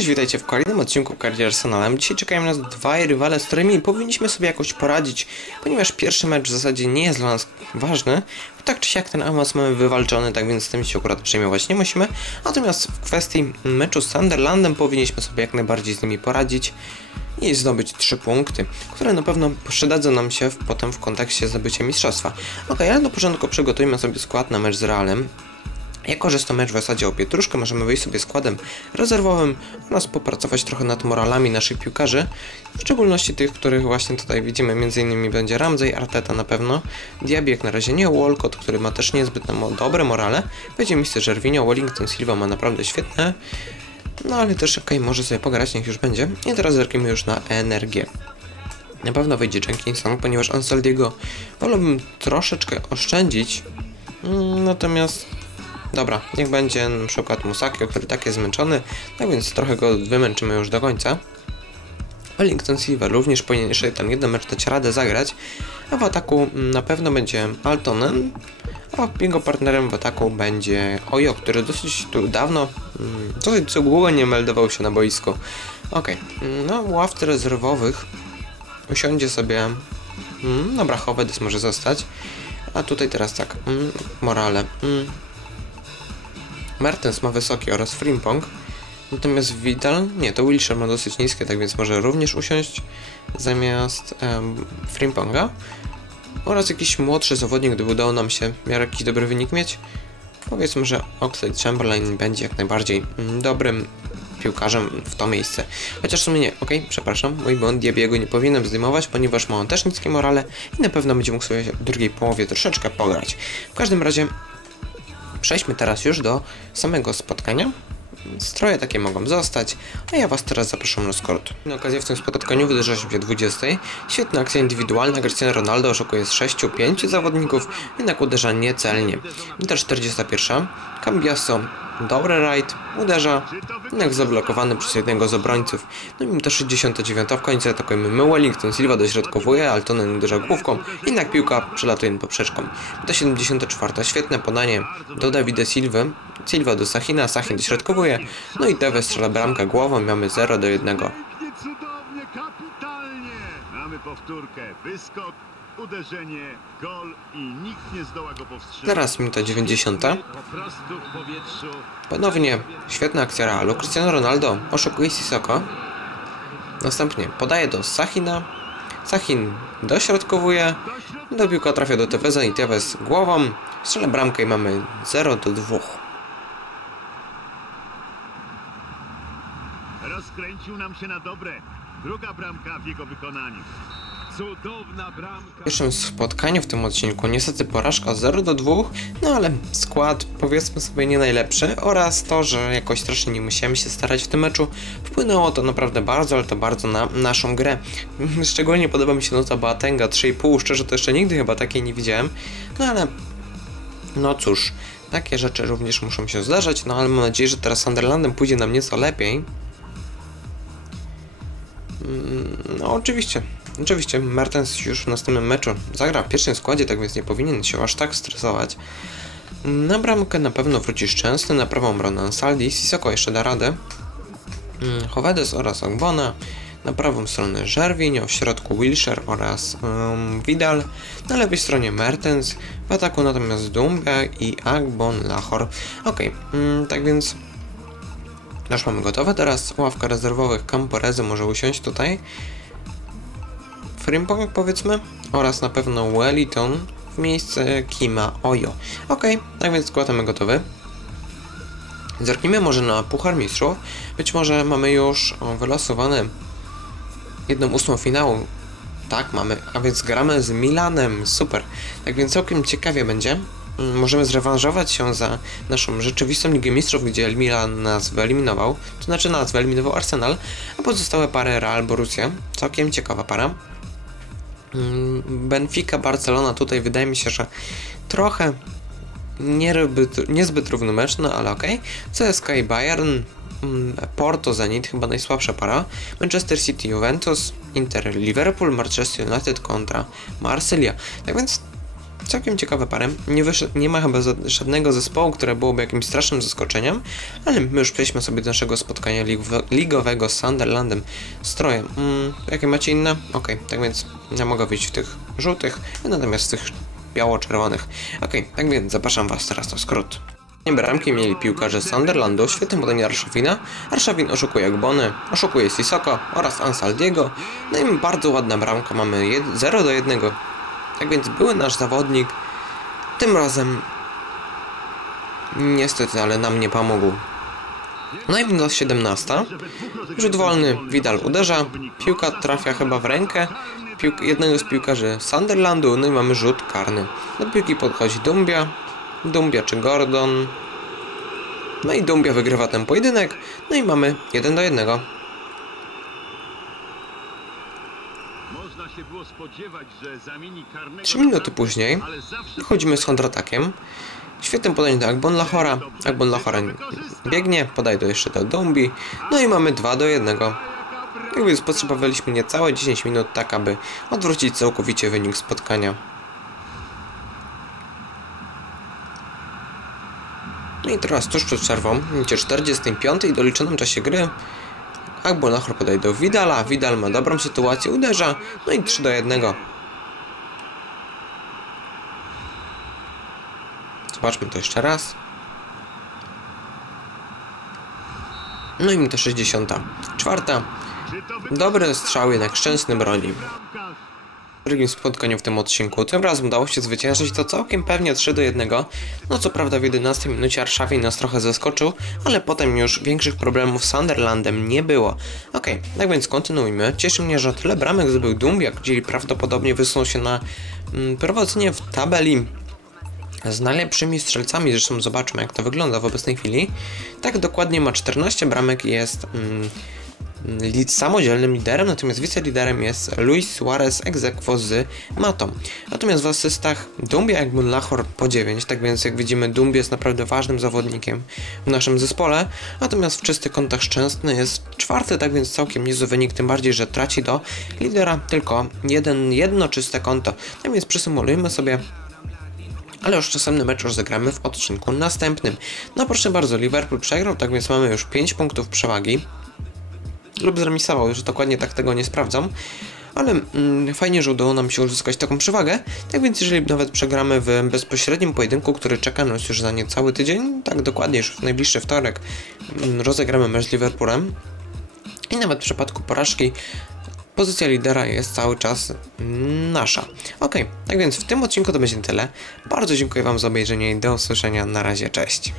Cześć, witajcie w kolejnym odcinku Kariery Arsenalem. Dzisiaj czekają nas dwaj rywale, z którymi powinniśmy sobie jakoś poradzić, ponieważ pierwszy mecz w zasadzie nie jest dla nas ważny, tak czy siak ten awans mamy wywalczony, tak więc tym się akurat przejmować nie musimy. Natomiast w kwestii meczu z Sunderlandem powinniśmy sobie jak najbardziej z nimi poradzić i zdobyć 3 punkty, które na pewno przydadzą nam się potem w kontekście zdobycia mistrzostwa. Ok, ale do porządku przygotujmy sobie skład na mecz z Realem. Jako, że jest to mecz w zasadzie o pietruszkę, możemy wyjść sobie składem rezerwowym oraz popracować trochę nad moralami naszych piłkarzy, w szczególności tych, których właśnie tutaj widzimy, m.in. będzie Ramsey, Arteta na pewno, Diaby jak na razie nie, Walcott, który ma też niezbyt dobre morale, będzie Mr. Żerwinio, Wellington Silva ma naprawdę świetne, no ale też okej, okay, może sobie pograć, niech już będzie. I teraz zerknijmy już na energię. Na pewno wyjdzie Jenkinson, ponieważ Ansaldiego wolałbym troszeczkę oszczędzić, mm, natomiast Dobra, niech będzie na przykład Musakio, który tak jest zmęczony, tak więc trochę go wymęczymy już do końca. Wellington Silva również powinien jeszcze tam jeden mecz dać radę zagrać, a w ataku na pewno będzie Altonen, a jego partnerem w ataku będzie Ojo, który dosyć tu dawno, mm, dosyć długo nie meldował się na boisku. Ok, no ławce rezerwowych usiądzie sobie, mm, dobra, Howedes może zostać, a tutaj teraz tak, mm, Morale, mm, Mertens ma wysokie oraz Frimpong. Natomiast Vidal, nie, to Wilshire ma dosyć niskie, tak więc może również usiąść zamiast um, Frimponga. Oraz jakiś młodszy zawodnik, gdyby udało nam się miał jakiś dobry wynik mieć. Powiedzmy, że Oxlade Chamberlain będzie jak najbardziej mm, dobrym piłkarzem w to miejsce. Chociaż w sumie nie, okej, okay, przepraszam, mój błąd, Diabiego nie powinienem zdejmować, ponieważ ma on też niskie morale i na pewno będzie mógł sobie w drugiej połowie troszeczkę pograć. W każdym razie Przejdźmy teraz już do samego spotkania. Stroje takie mogą zostać, a ja Was teraz zapraszam na skort. Na okazję w tym spotkaniu wydarza się 20. Świetna akcja indywidualna, Cristiano Ronaldo oszukuje z 6-5 zawodników, jednak uderza niecelnie. Inter 41. Cambiasso Dobry rajd, uderza, jednak zablokowany przez jednego z obrońców. No i to 69 w końcu atakujemy my, Wellington Silva dośrodkowuje, Altonen uderza główką, jednak piłka przelatuje poprzeczką. To 74 świetne podanie do Davida Silwy, Silva do Sachina, Sachin dośrodkowuje, no i Tevez strzela bramkę głową, mamy 0 do 1. Cudownie, kapitalnie! Mamy powtórkę, wyskok, uderzenie, gol i nikt nie zdoła go powstrzymać. Teraz minuta 90. Po prostu w powietrzu. Ponownie świetna akcja Realu. Cristiano Ronaldo oszukuje Sissoko. Następnie podaje do Sachina. Sachin dośrodkowuje. Do piłka trafia do Teveza i Tevez głową. Strzela bramkę i mamy 0 do 2. Rozkręcił nam się na dobre. Druga bramka w jego wykonaniu. W pierwszym spotkaniu w tym odcinku niestety porażka 0 do 2, no ale skład powiedzmy sobie nie najlepszy oraz to, że jakoś strasznie nie musiałem się starać w tym meczu wpłynęło to naprawdę bardzo, ale to bardzo na naszą grę. Szczególnie podoba mi się nota Boatenga 3,5, szczerze to jeszcze nigdy chyba takiej nie widziałem, no ale no cóż, takie rzeczy również muszą się zdarzać, no ale mam nadzieję, że teraz Sunderlandem pójdzie nam nieco lepiej. Mm, no oczywiście, Oczywiście Mertens już w następnym meczu zagra w pierwszym składzie, tak więc nie powinien się aż tak stresować. Na bramkę na pewno wróci Szczęsny, na prawą obronę Ansaldi, Sissoko jeszcze da radę. Mm, Hovedes oraz Ogbona, na prawą stronę Żerwinio, w środku Wilshire oraz um, Vidal, na lewej stronie Mertens, w ataku natomiast Dumbia i Agbon Lachor. Ok, mm, tak więc już mamy gotowe, teraz ławka rezerwowych Camporezy może usiąść tutaj. Frimpong powiedzmy oraz na pewno Wellington w miejsce Kima Ojo. Ok, tak więc skład mamy gotowy. Zerknijmy może na Puchar Mistrzów. Być może mamy już wylosowane jedną ósmą finału. Tak, mamy, a więc gramy z Milanem. Super. Tak więc całkiem ciekawie będzie. Mm, możemy zrewanżować się za naszą rzeczywistą Ligę Mistrzów, gdzie Milan nas wyeliminował. To znaczy nas wyeliminował Arsenal, a pozostałe pary Real Borussia. Całkiem ciekawa para. Mm, Benfica, Barcelona tutaj wydaje mi się, że trochę niezbyt, niezbyt równy mecz, no ale okej. Okay. I Bayern, mm, Porto, Zenit, chyba najsłabsza para. Manchester City, Juventus, Inter, Liverpool, Manchester United kontra Marsylia. Tak więc całkiem ciekawe pary. Nie, wyszedł, nie ma chyba żadnego zespołu, które byłoby jakimś strasznym zaskoczeniem, ale my już przejdźmy sobie do naszego spotkania ligowe- ligowego z Sunderlandem. Stroje. Mm, jakie macie inne? Okej, tak więc ja mogę wyjść w tych żółtych, natomiast w tych biało-czerwonych. Okej, tak więc zapraszam was teraz na skrót. Bramki mieli piłkarze Sunderlandu, świetne podanie Arszawina. Arszawin oszukuje Gbony, oszukuje Sissoko oraz Ansaldiego. No i bardzo ładna bramka, mamy 0 do 1. Tak więc były nasz zawodnik. Tym razem niestety, ale nam nie pomógł. No i minuta 17. Rzut wolny, Widal uderza, piłka trafia chyba w rękę piłk jednego z piłkarzy Sunderlandu, no i mamy rzut karny. Do piłki podchodzi Dumbia, Dumbia czy Gordon. No i Dumbia wygrywa ten pojedynek, no i mamy 1 do 1. Można się było spodziewać, że zamieni karnego... Trzy minuty później wychodzimy z kontratakiem. Świetnym podaniem do Agbon Lahora. Agbon Lahora biegnie, podaje to jeszcze do Dumbi. No i mamy 2 do 1. Tak więc potrzebowaliśmy niecałe 10 minut tak, aby odwrócić całkowicie wynik spotkania. No i teraz tuż przed przerwą, w minucie 45 i doliczonym czasie gry Agbon Lahor podaje do Vidala, Vidal ma dobrą sytuację, uderza, no i 3 do 1. Zobaczmy to jeszcze raz. No i minuta 60. Czwarta. Czy to by... Dobre strzały, jednak szczęsny broni. Drugim spotkaniu w tym odcinku. Tym razem udało się zwyciężyć to całkiem pewnie 3 do 1. No co prawda w 11 minucie Arszawin nas trochę zaskoczył, ale potem już większych problemów z Sunderlandem nie było. Okej, tak więc kontynuujmy. Cieszy mnie, że tyle bramek zdobył Dumbia, gdzie prawdopodobnie wysunął się na mm, prowadzenie w tabeli z najlepszymi strzelcami, zresztą zobaczmy jak to wygląda w obecnej chwili. Tak dokładnie ma 14 bramek i jest mm, lid, samodzielnym liderem, natomiast wiceliderem jest Luis Suarez aequo z Matą. Natomiast w asystach Dumbia jak Lachor po 9, tak więc jak widzimy Dumbia jest naprawdę ważnym zawodnikiem w naszym zespole, natomiast w czystych kątach szczęsny jest czwarty, tak więc całkiem niezły wynik, tym bardziej, że traci do lidera tylko jeden, jedno czyste konto. Tak więc przysymulujmy sobie ale już następny mecz rozegramy w odcinku następnym. No proszę bardzo, Liverpool przegrał, tak więc mamy już 5 punktów przewagi. Lub zremisował, już dokładnie tak tego nie sprawdzam. Ale mm, fajnie, że udało nam się uzyskać taką przewagę. Tak więc jeżeli nawet przegramy w bezpośrednim pojedynku, który czeka nas już za niecały tydzień, tak dokładnie już w najbliższy wtorek mm, rozegramy mecz z Liverpoolem. I nawet w przypadku porażki pozycja lidera jest cały czas nasza. Ok, tak więc w tym odcinku to będzie tyle. Bardzo dziękuję Wam za obejrzenie i do usłyszenia. Na razie, cześć.